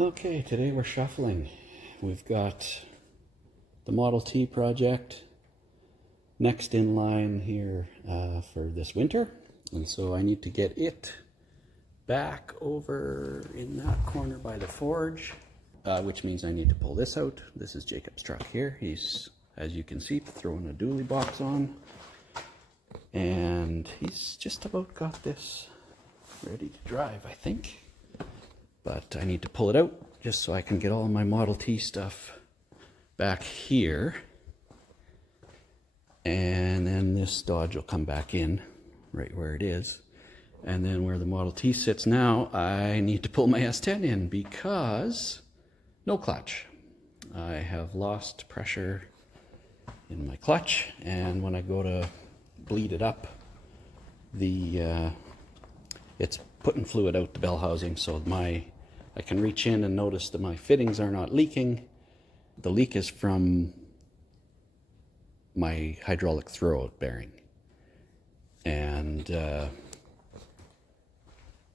Okay, today we're shuffling. We've got the Model T project next in line here for this winter. And so I need to get it back over in that corner by the forge, which means I need to pull this out. This is Jacob's truck here. He's, as you can see, throwing a dually box on. And he's just about got this ready to drive, I think. But I need to pull it out just so I can get all my Model T stuff back here. And then this Dodge will come back in right where it is. And then where the Model T sits now, I need to pull my S10 in because no clutch. I have lost pressure in my clutch, and when I go to bleed it up, it's putting fluid out the bell housing, so I can reach in and notice that my fittings are not leaking. The leak is from my hydraulic throwout bearing. And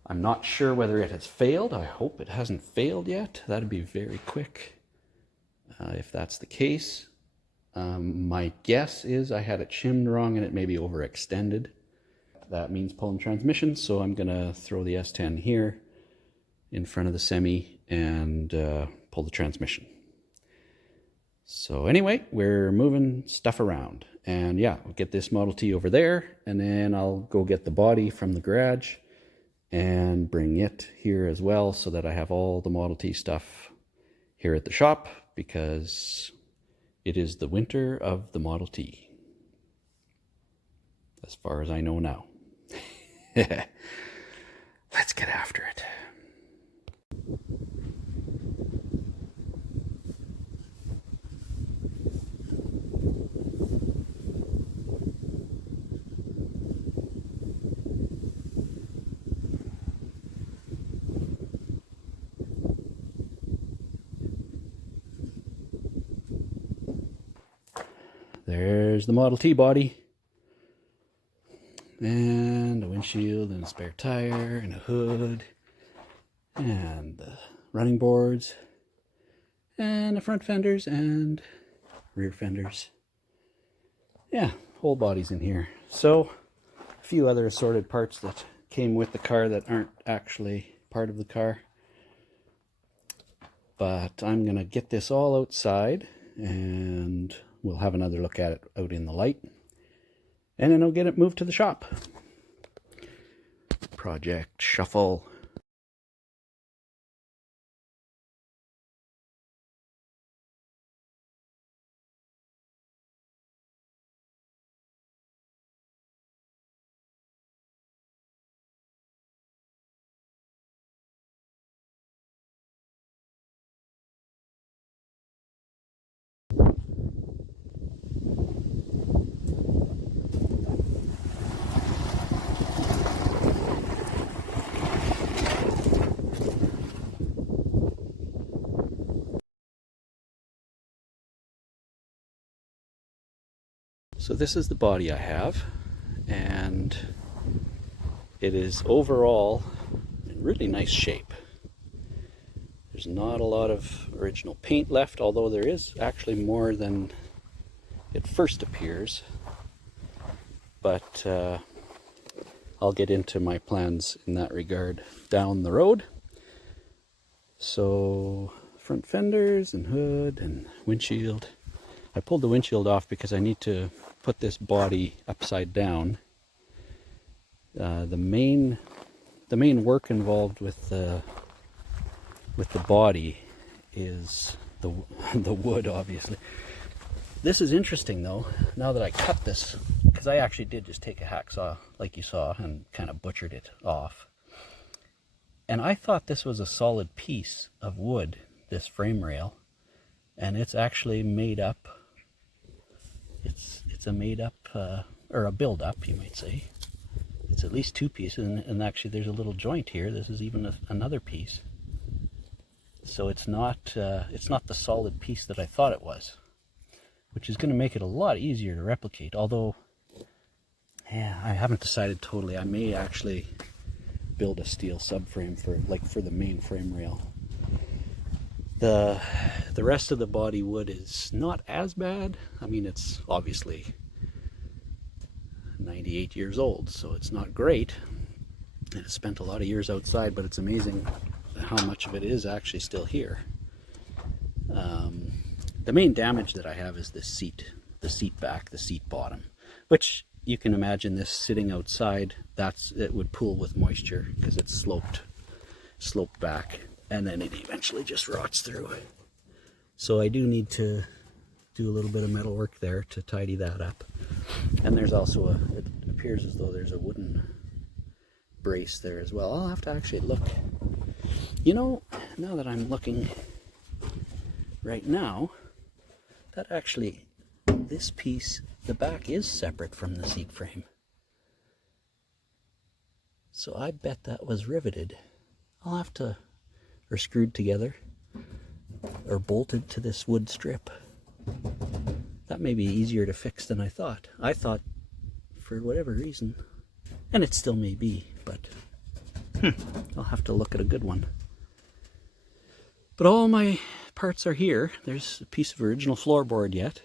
I'm not sure whether it has failed. I hope it hasn't failed yet. That'd be very quick if that's the case. My guess is I had it shimmed wrong and it may be overextended. That means pulling transmission, so I'm gonna throw the S10 here in front of the semi and pull the transmission. So anyway, we're moving stuff around, and yeah, I'll get this Model T over there, and then I'll go get the body from the garage and bring it here as well, so that I have all the Model T stuff here at the shop, because it is the winter of the Model T, as far as I know now. Let's get after it. There's the Model T body, and a windshield, and a spare tire, and a hood, and the running boards, and the front fenders, and rear fenders. Yeah, whole body's in here. So, a few other assorted parts that came with the car that aren't actually part of the car. But I'm gonna get this all outside, and we'll have another look at it out in the light, and then I'll get it moved to the shop. Project Shuffle. So this is the body I have, and it is overall in really nice shape. There's not a lot of original paint left, although there is actually more than it first appears. But I'll get into my plans in that regard down the road. So front fenders and hood and windshield. I pulled the windshield off because I need to put this body upside down. The main work involved with the body is the wood, obviously. This is interesting though, now that I cut this, because I actually did just take a hacksaw, like you saw, and kind of butchered it off. And I thought this was a solid piece of wood, this frame rail, and it's actually made up. It's a made up, or a build up, you might say. It's at least two pieces, and actually there's a little joint here. This is even another piece. So it's not the solid piece that I thought it was, which is going to make it a lot easier to replicate. Although, yeah, I haven't decided totally. I may actually build a steel subframe for the main frame rail. The rest of the body wood is not as bad. I mean, it's obviously 98 years old, so it's not great. It spent a lot of years outside, but it's amazing how much of it is actually still here. The main damage that I have is this seat, the seat back, the seat bottom, which you can imagine this sitting outside, it would pool with moisture because it's sloped back, and then it eventually just rots through. So I do need to do a little bit of metal work there to tidy that up. And there's also it appears as though there's a wooden brace there as well. I'll have to actually look. You know, now that I'm looking right now, that actually, this piece, the back is separate from the seat frame. So I bet that was riveted. I'll have to, or screwed together, or bolted to this wood strip. That may be easier to fix than I thought. I thought, for whatever reason, and it still may be, but I'll have to look at a good one. But all my parts are here. There's a piece of original floorboard yet,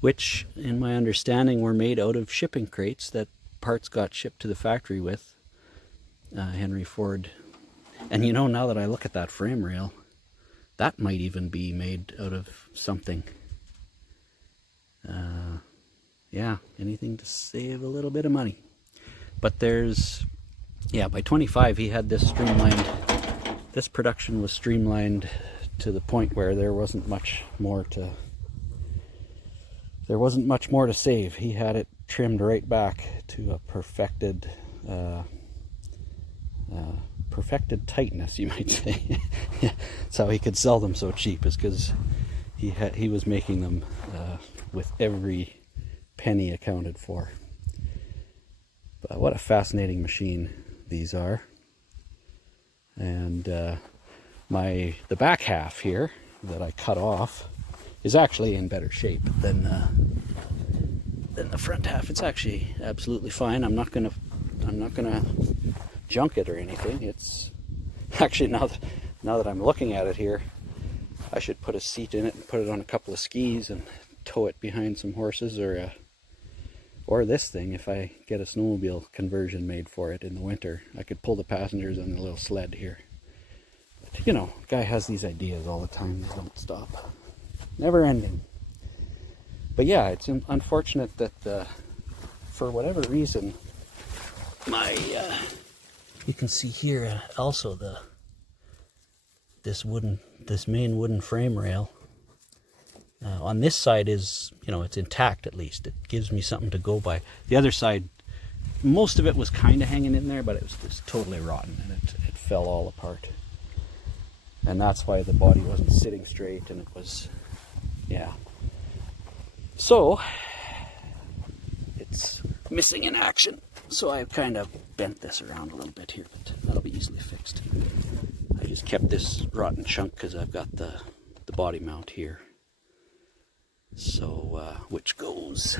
which, in my understanding, were made out of shipping crates that parts got shipped to the factory with. Henry Ford. And you know, now that I look at that frame rail, that might even be made out of something. Yeah, anything to save a little bit of money. But there's, yeah, by 25 he had this streamlined. This production was streamlined to the point where there wasn't much more to save. He had it trimmed right back to a perfected tightness, you might say. That's how he could sell them so cheap, is because he was making them with every penny accounted for. But what a fascinating machine these are. And the back half here that I cut off is actually in better shape than the front half. It's actually absolutely fine. I'm not gonna junk it or anything. It's actually, now that I'm looking at it here, I should put a seat in it and put it on a couple of skis and tow it behind some horses, or this thing, if I get a snowmobile conversion made for it in the winter, I could pull the passengers on the little sled here. But, you know, guy has these ideas all the time. They don't stop. Never ending. But yeah, it's unfortunate that for whatever reason, you can see here also this main wooden frame rail on this side is, you know, it's intact at least. It gives me something to go by. The other side, most of it was kind of hanging in there, but it was just totally rotten, and it fell all apart. And that's why the body wasn't sitting straight, and it was, yeah. So it's missing in action. So I kind of bent this around a little bit here, but that'll be easily fixed. I just kept this rotten chunk because I've got the body mount here. So, which goes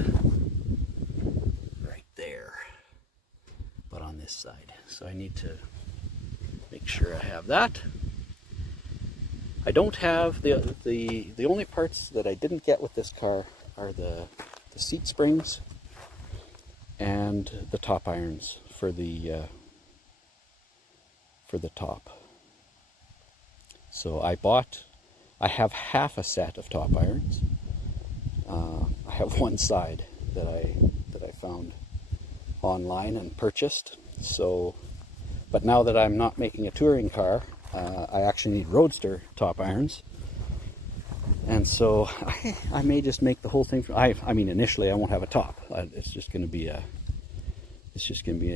right there, but on this side. So I need to make sure I have that. I don't have the only parts that I didn't get with this car are the seat springs and the top irons for the top. So I have half a set of top irons. I have one side that I found online and purchased. So, but now that I'm not making a touring car, I actually need Roadster top irons. And so I may just make the whole thing. I mean, initially I won't have a top. It's just going to be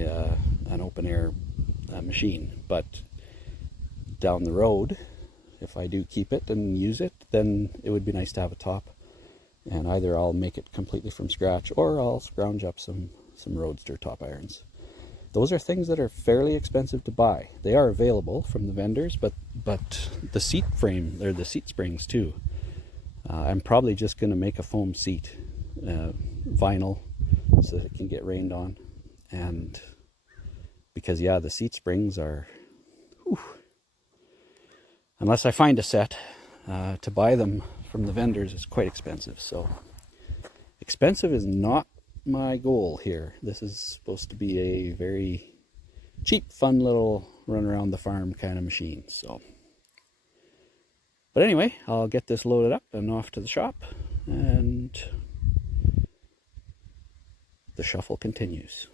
an open air machine. But down the road, if I do keep it and use it, then it would be nice to have a top. And either I'll make it completely from scratch, or I'll scrounge up some Roadster top irons. Those are things that are fairly expensive to buy. They are available from the vendors, but the seat frame, or the seat springs too. I'm probably just going to make a foam seat, vinyl, so that it can get rained on. And because, yeah, the seat springs are, whew, unless I find a set, to buy them from the vendors is quite expensive. So expensive is not my goal here. This is supposed to be a very cheap, fun little run around the farm kind of machine. So, but anyway, I'll get this loaded up and off to the shop, and the shuffle continues.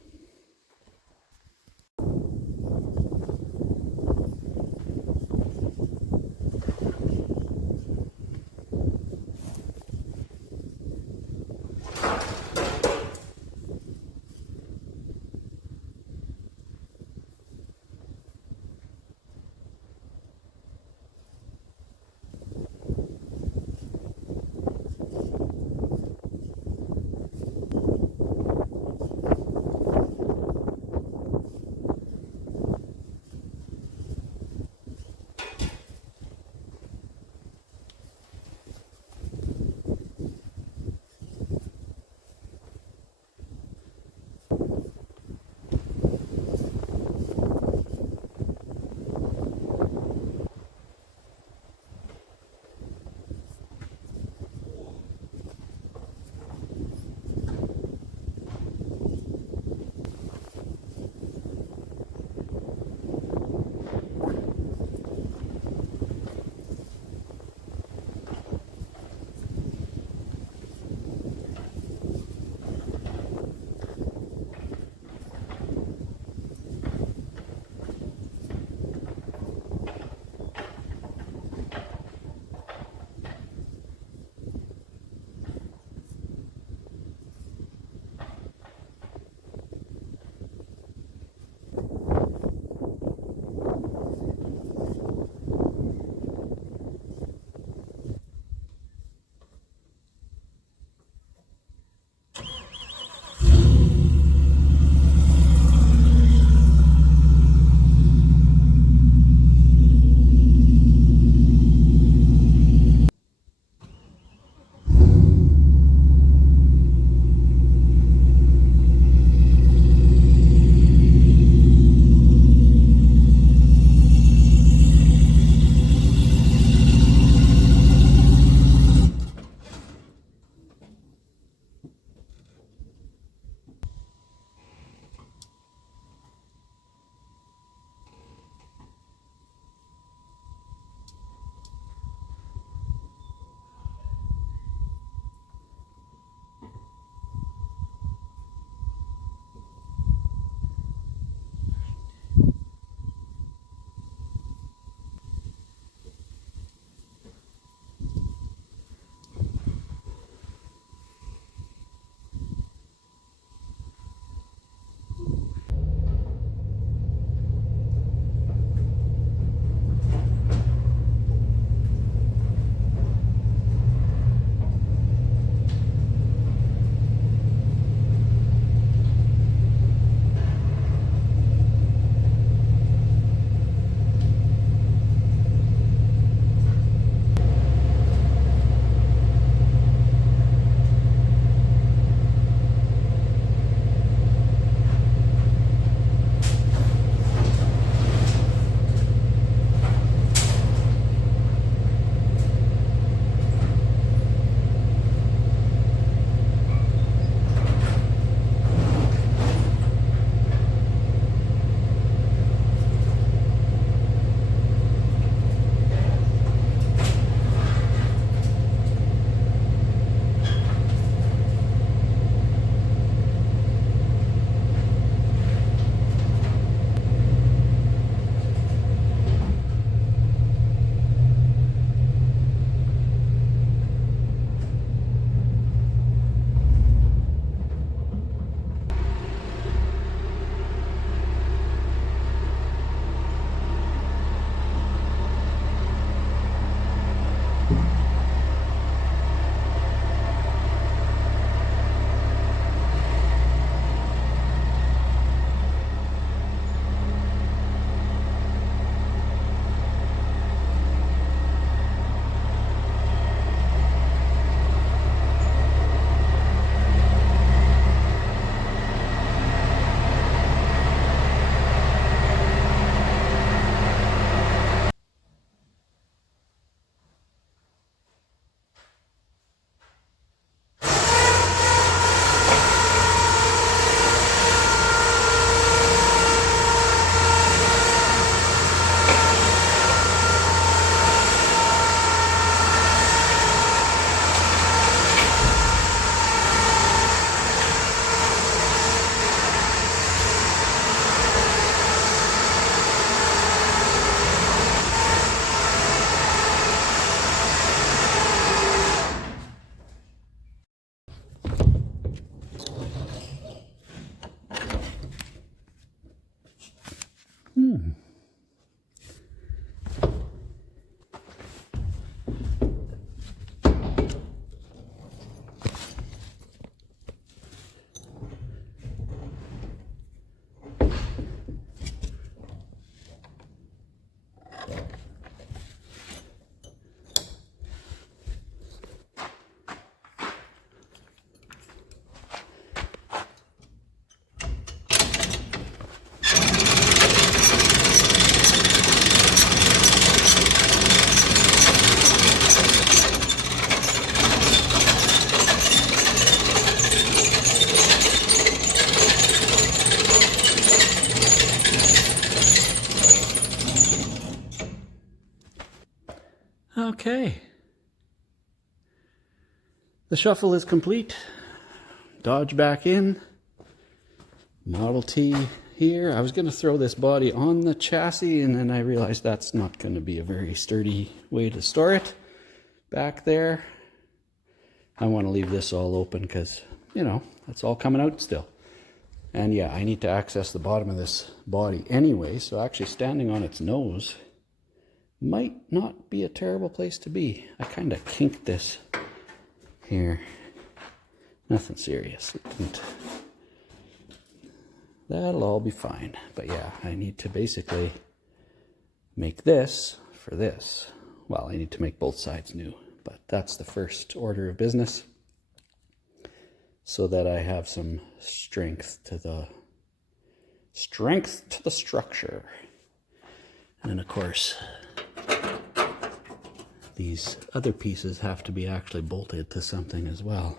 Okay. The shuffle is complete. Dodge back in. Model T here. I was going to throw this body on the chassis, and then I realized that's not going to be a very sturdy way to store it back there. I want to leave this all open because, you know, that's all coming out still. And yeah, I need to access the bottom of this body anyway, so actually standing on its nose might not be a terrible place to be. I kind of kinked this here. Nothing serious. That'll all be fine. But yeah, I need to basically make this for this. Well, I need to make both sides new, but that's the first order of business, so that I have some strength to the structure. And then of course, these other pieces have to be actually bolted to something as well.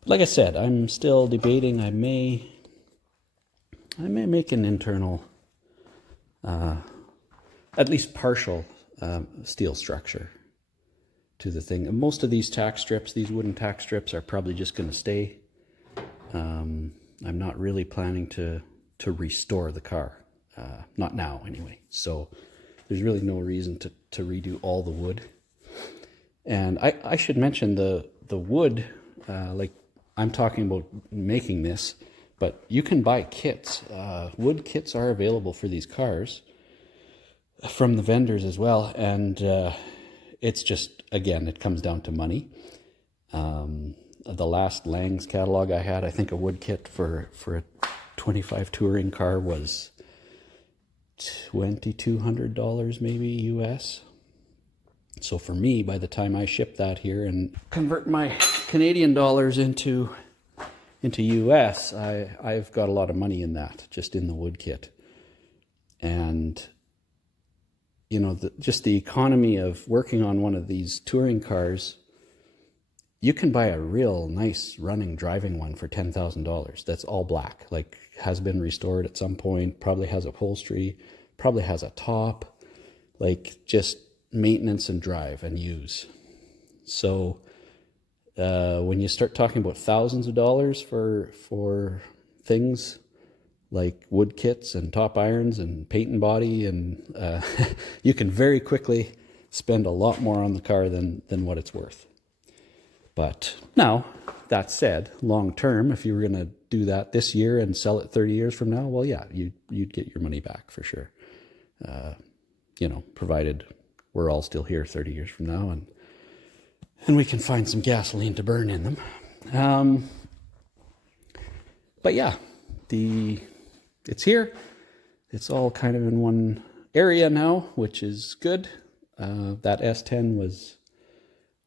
But like I said, I'm still debating. I may make an internal, at least partial steel structure to the thing. And most of these tack strips, these wooden tack strips, are probably just going to stay. I'm not really planning to restore the car, not now anyway. So there's really no reason to redo all the wood. And I should mention the wood, like I'm talking about making this, but you can buy kits. Wood kits are available for these cars from the vendors as well. And it's just, again, it comes down to money. The last Lang's catalog I had, I think a wood kit for a 25 touring car was $2,200 maybe US. So for me, by the time I ship that here and convert my Canadian dollars into US, I've got a lot of money in that, just in the wood kit. And you know, just the economy of working on one of these touring cars, you can buy a real nice running driving one for $10,000. That's all black, like has been restored at some point, probably has upholstery, probably has a top, like just maintenance and drive and use. So when you start talking about thousands of dollars for things like wood kits and top irons and paint and body, and you can very quickly spend a lot more on the car than what it's worth. But now, that said, long term, if you were going to do that this year and sell it 30 years from now, well, yeah, you'd get your money back for sure. You know, provided we're all still here 30 years from now and we can find some gasoline to burn in them. But yeah, it's here. It's all kind of in one area now, which is good. That S10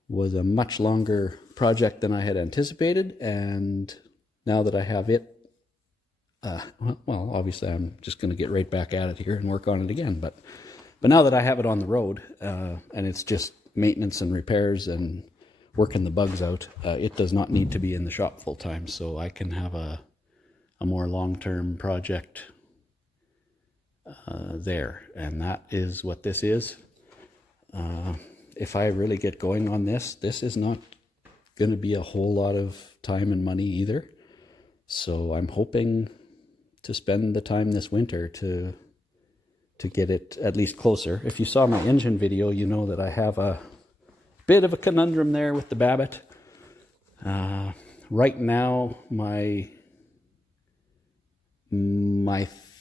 was a much longer project than I had anticipated, and now that I have it, well, obviously I'm just going to get right back at it here and work on it again. But now that I have it on the road, and it's just maintenance and repairs and working the bugs out, it does not need to be in the shop full time, so I can have a more long-term project there, and that is what this is. If I really get going on this is not going to be a whole lot of time and money either. So I'm hoping to spend the time this winter to get it at least closer. If you saw my engine video, you know that I have a bit of a conundrum there with the Babbitt. Right now, my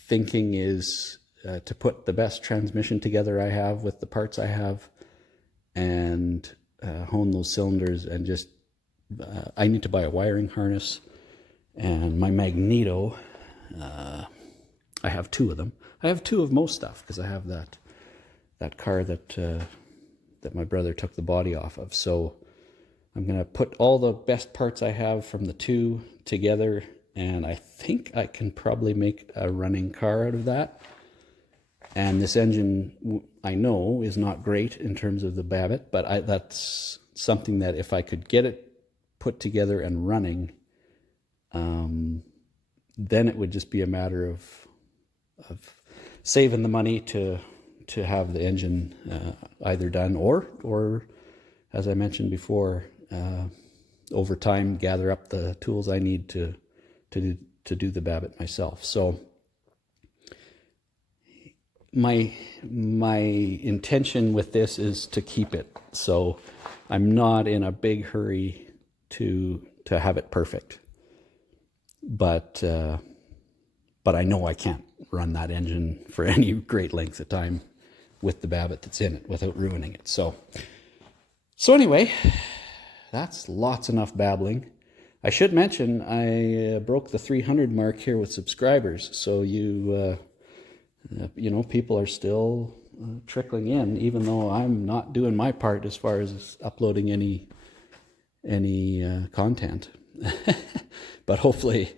thinking is to put the best transmission together I have with the parts I have, and hone those cylinders, and just I need to buy a wiring harness, and my magneto, I have two of them. I have two of most stuff because I have that car that my brother took the body off of. So I'm going to put all the best parts I have from the two together, and I think I can probably make a running car out of that. And this engine, I know, is not great in terms of the Babbitt, but that's something that if I could get it put together and running, then it would just be a matter of saving the money to to have the engine either done or as I mentioned before, over time gather up the tools I need to do the Babbitt myself. So my intention with this is to keep it. So I'm not in a big hurry to have it perfect. But I know I can't run that engine for any great length of time with the Babbitt that's in it without ruining it. So anyway, that's lots enough babbling. I should mention I broke the 300 mark here with subscribers. So you know, people are still trickling in, even though I'm not doing my part as far as uploading any content. But hopefully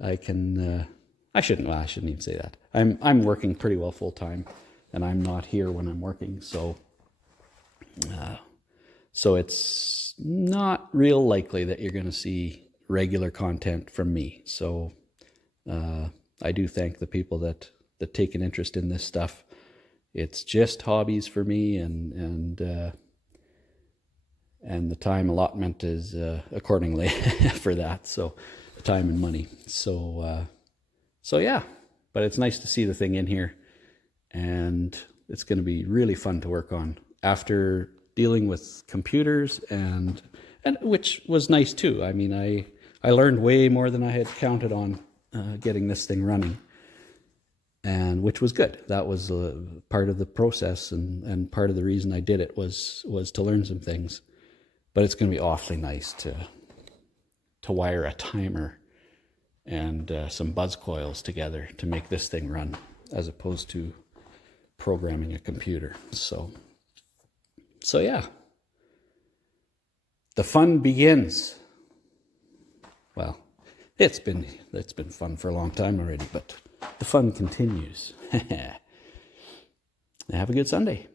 I can. I shouldn't even say that. I'm working pretty well full time, and I'm not here when I'm working. So it's not real likely that you're going to see regular content from me. So I do thank the people that take an interest in this stuff. It's just hobbies for me, and the time allotment is accordingly for that. So time and money. So yeah, but it's nice to see the thing in here, and it's going to be really fun to work on after dealing with computers and which was nice too. I mean, I learned way more than I had counted on getting this thing running, and which was good. That was part of the process, and part of the reason I did it was to learn some things. But it's going to be awfully nice to wire a timer and some buzz coils together to make this thing run, as opposed to programming a computer. So yeah, the fun begins. Well, it's been fun for a long time already, but the fun continues. Have a good Sunday.